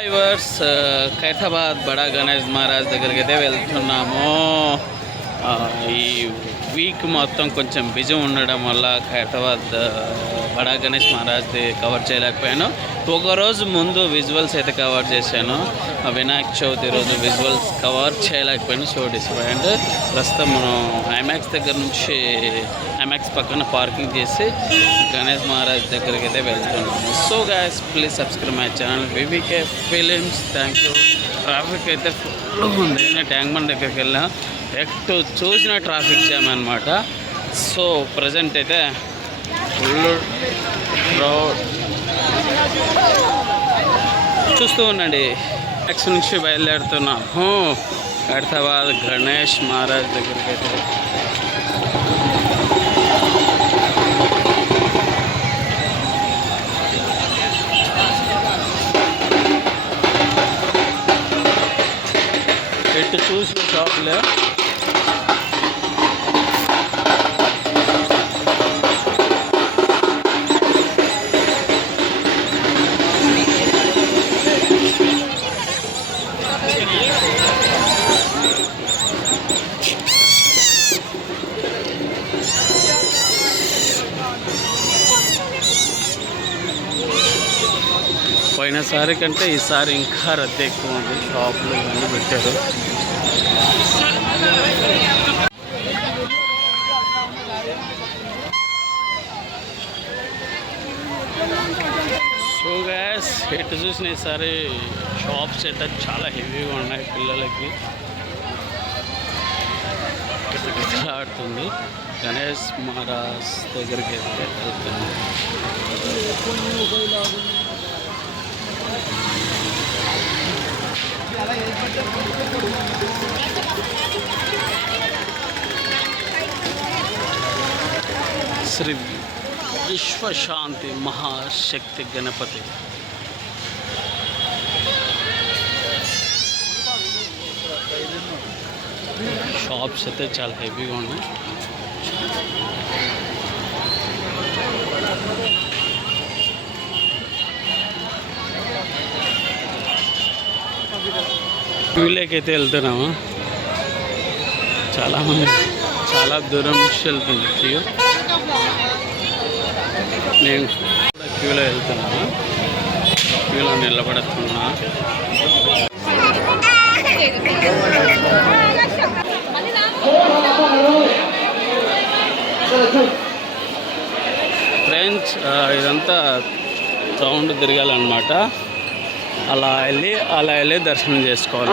Drivers uh, Khairatabad బడా గణేష్ మహారాజ్ దగ్గరికి అయితే వెళ్తున్నాము. ఈ వీక్ మొత్తం కొంచెం బిజీ ఉండడం వల్ల హైదరాబాద్ బడా గణేష్ మహారాజ్ది కవర్ చేయలేకపోయాను. ఒక రోజు ముందు విజువల్స్ అయితే కవర్ చేశాను. వినాయక చవితి రోజు విజువల్స్ కవర్ చేయలేకపోయాను సో డిసప్పాయింట్ ప్రస్తుతం మనం ఐమాక్స్ దగ్గర నుంచి ఐమాక్స్ పక్కన పార్కింగ్ చేసి గణేష్ మహారాజ్ దగ్గరికి అయితే వెళ్తున్నాము. So guys please subscribe my channel VVK films thank you traffic అయితే ఫుల్ ఉంది. నేను ట్యాంక్ బండ్ దగ్గరికి వెళ్ళాను ఎటు చూసిన ట్రాఫిక్ జామ్ అనమాట సో ప్రజెంట్ అయితే ఫుల్ రోడ్ చూస్తూ ఉండండి. నెక్స్ట్ నుంచి బయలుదేరుతున్నాము హైదరాబాద్ గణేష్ మహారాజ్ దగ్గరికి అయితే. ఎటు చూసిన షాపులే. పోయినసారి కంటే ఈసారి ఇంకా రద్దీ ఎక్కువ ఉంది. షాపులు ఇవన్నీ పెట్టారు. సో గ్యాస్ ఎటు చూసిన ఈసారి షాప్స్ అయితే చాలా హెవీగా ఉన్నాయి పిల్లలకి. ఆడుతుంది గణేష్ మహారాజ్ దగ్గరికి అయితే వెళ్తుంది శ్రీ విశ్వశాంతి మహాశక్తి గణపతి షాప్స్ అయితే చాలా హెవీగా ఉన్నాయి క్యూలోకి అయితే వెళ్తున్నాము. చాలామంది చాలా దూరం నుంచి వెళ్తుంది క్యూ. నేను క్యూలో వెళ్తున్నాను. క్యూలో నిలబడుతున్నా. ఫ్రెండ్స్ ఇదంతా రౌండ్ తిరగాలన్నమాట. అలా వెళ్ళి అలా వెళ్ళి దర్శనం చేసుకోవాలి.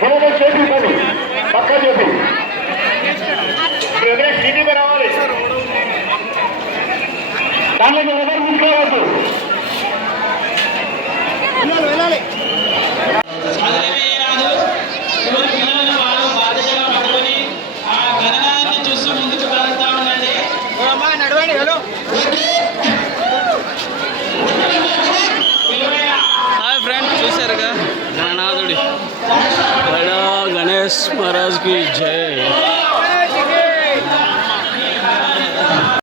మనలో చేసి పని పక్కా చేసి వెంకటేష్ సిటీకి రావాలి. దాంట్లో ఎవరు తీసుకోవద్దు వెళ్ళాలి ఎవరి महाराज की जय।